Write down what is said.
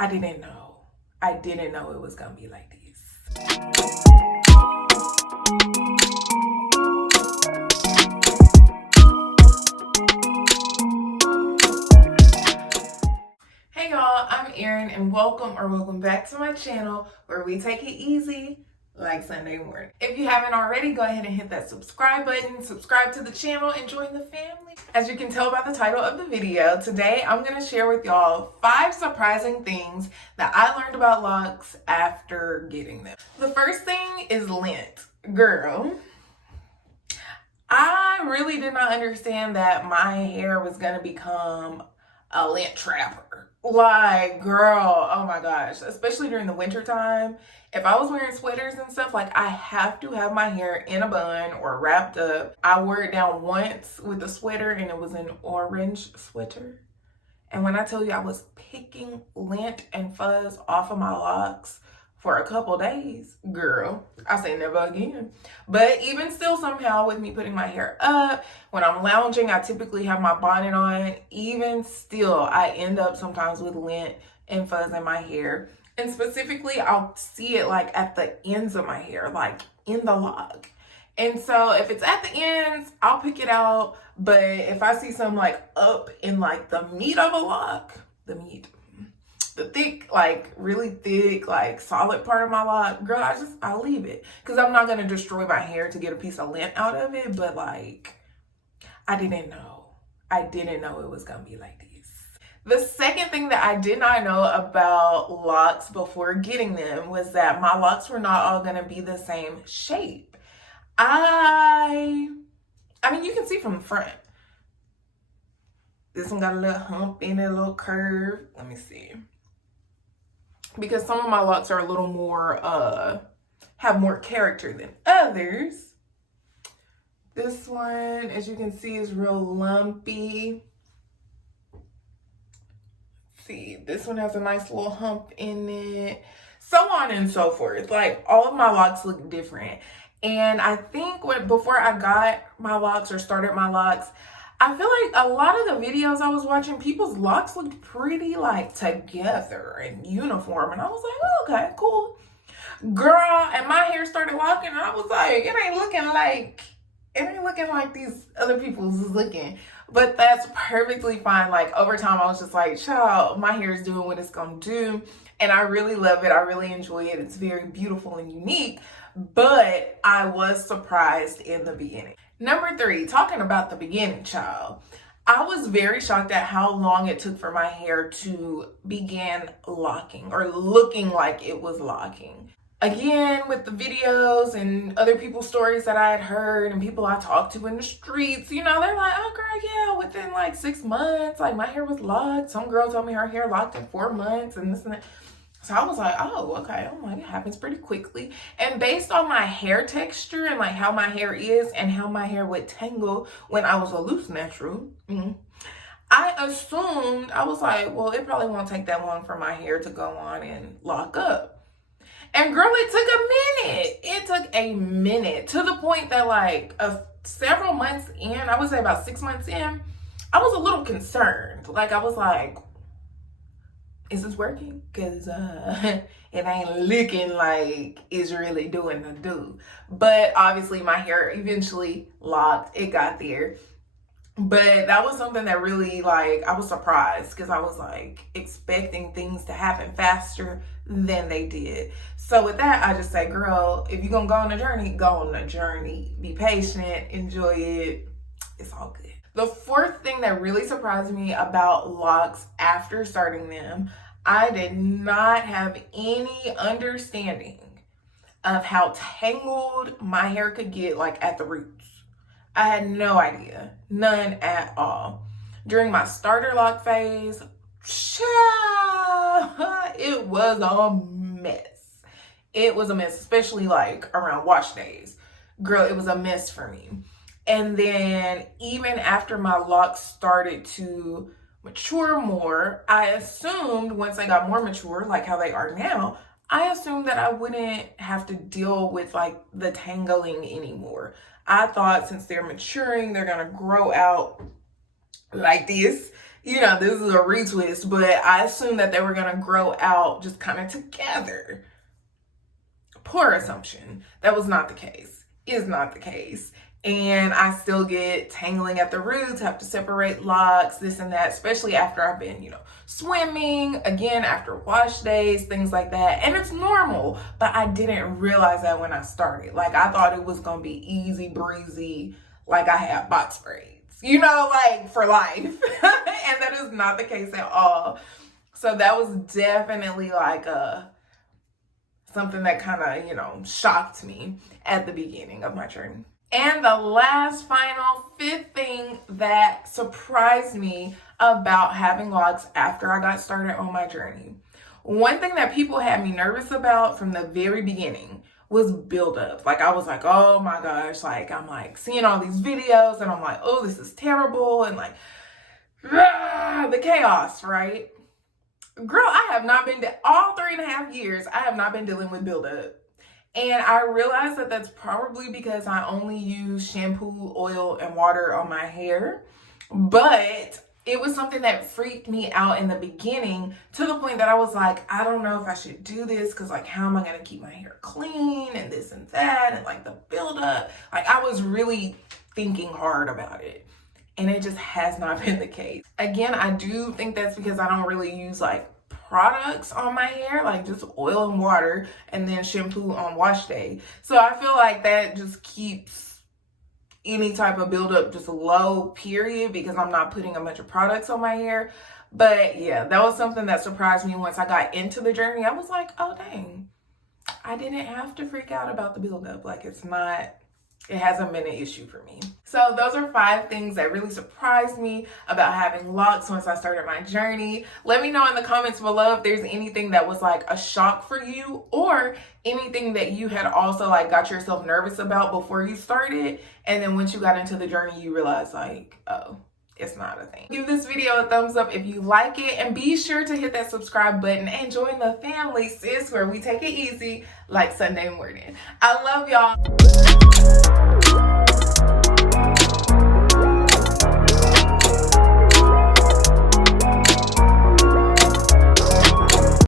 I didn't know. I didn't know it was gonna be like this. Hey y'all, I'm Erin and welcome back to my channel where we take it easy like Sunday morning. If you haven't already, go ahead and hit that subscribe button, subscribe to the channel, and join the family. As you can tell by the title of the video, today I'm going to share with y'all 5 surprising things that I learned about Locs after getting them. The first thing is lint. Girl, I really did not understand that my hair was going to become a lint trapper. Like, girl, oh my gosh, especially during the winter time. If I was wearing sweaters and stuff, like, I have to have my hair in a bun or wrapped up. I wore it down once with a sweater, and it was an orange sweater. And when I tell you I was picking lint and fuzz off of my locks for a couple days, girl, I say never again. But even still, somehow, with me putting my hair up, when I'm lounging, I typically have my bonnet on. Even still, I end up sometimes with lint and fuzz in my hair. And specifically, I'll see it like at the ends of my hair, like in the lock. And so if it's at the ends, I'll pick it out. But if I see some like up in like the meat of a lock, the thick, like really thick, like solid part of my lock, girl, I'll leave it. Because I'm not going to destroy my hair to get a piece of lint out of it. But like, I didn't know it was going to be like this. The second thing that I did not know about Locs before getting them was that my locks were not all going to be the same shape. I mean, you can see from the front. This one got a little hump in it, a little curve. Let me see. Because some of my locks are a little more, have more character than others. This one, as you can see, is real lumpy. See, this one has a nice little hump in it. So on and so forth. Like, all of my locks look different. And I think before I got my locks or started my locks, I feel like a lot of the videos I was watching, people's locks looked pretty like together and uniform. And I was like, oh, okay, cool. Girl, and my hair started locking and I was like, it ain't looking like these other people's is looking. But that's perfectly fine. Like, over time, I was just like, child, my hair is doing what it's gonna do. And I really love it. I really enjoy it. It's very beautiful and unique. But I was surprised in the beginning. Number 3, talking about the beginning, child. I was very shocked at how long it took for my hair to begin locking or looking like it was locking. Again, with the videos and other people's stories that I had heard and people I talked to in the streets, you know, they're like, oh girl, yeah, within like 6 months, like my hair was locked. Some girl told me her hair locked in 4 months and this and that. So I was like, oh, okay. I'm like, it happens pretty quickly. And based on my hair texture and like how my hair is and how my hair would tangle when I was a loose natural, I assumed, I was like, well, it probably won't take that long for my hair to go on and lock up. And girl, it took a minute. It took a minute to the point that like several months in, I would say about 6 months in, I was a little concerned. Like, I was like, is this working? Because it ain't looking like it's really doing the do. But obviously my hair eventually locked. It got there. But that was something that really, like, I was surprised because I was like expecting things to happen faster than they did. So with that, I just say, girl, if you're gonna go on a journey, go on a journey. Be patient, enjoy it. It's all good. The 4th thing that really surprised me about Locs after starting them, I did not have any understanding of how tangled my hair could get, like at the roots. I had no idea, none at all. During my starter lock phase, it was a mess. It was a mess, especially like around wash days. Girl, it was a mess for me. And then even after my locks started to mature more, I assumed once I got more mature, like how they are now, I assumed that I wouldn't have to deal with like the tangling anymore. I thought since they're maturing, they're gonna grow out like this, you know, this is a retwist, but I assumed that they were gonna grow out just kind of together. Poor assumption. That was not the case. Is not the case. And I still get tangling at the roots, have to separate locks, this and that, especially after I've been, you know, swimming, again, after wash days, things like that. And it's normal, but I didn't realize that when I started. Like, I thought it was gonna be easy breezy, like I had box braids, you know, like for life. And that is not the case at all. So that was definitely like something that kind of, you know, shocked me at the beginning of my journey. And the last, final, fifth thing that surprised me about having locks after I got started on my journey. One thing that people had me nervous about from the very beginning was buildup. Like, I was like, oh my gosh, like, I'm like seeing all these videos and I'm like, oh, this is terrible. And like, the chaos, right? Girl, I have not been, all 3.5 years, I have not been dealing with buildup. And I realized that that's probably because I only use shampoo, oil, and water on my hair. But it was something that freaked me out in the beginning to the point that I was like, I don't know if I should do this because, like, how am I going to keep my hair clean and this and that and, like, the buildup. Like, I was really thinking hard about it. And it just has not been the case. Again, I do think that's because I don't really use, like, products on my hair, like just oil and water, and then shampoo on wash day. So I feel like that just keeps any type of buildup just low, period, because I'm not putting a bunch of products on my hair. But yeah, that was something that surprised me once I got into the journey. I was like, oh dang, I didn't have to freak out about the buildup. Like, it hasn't been an issue for me. So those are 5 things that really surprised me about having locks once I started my journey. Let me know in the comments below if there's anything that was like a shock for you, or anything that you had also like got yourself nervous about before you started, and then once you got into the journey you realized like, oh, it's not a thing. Give this video a thumbs up if you like it, and be sure to hit that subscribe button and join the family, sis, where we take it easy like Sunday morning. I love y'all.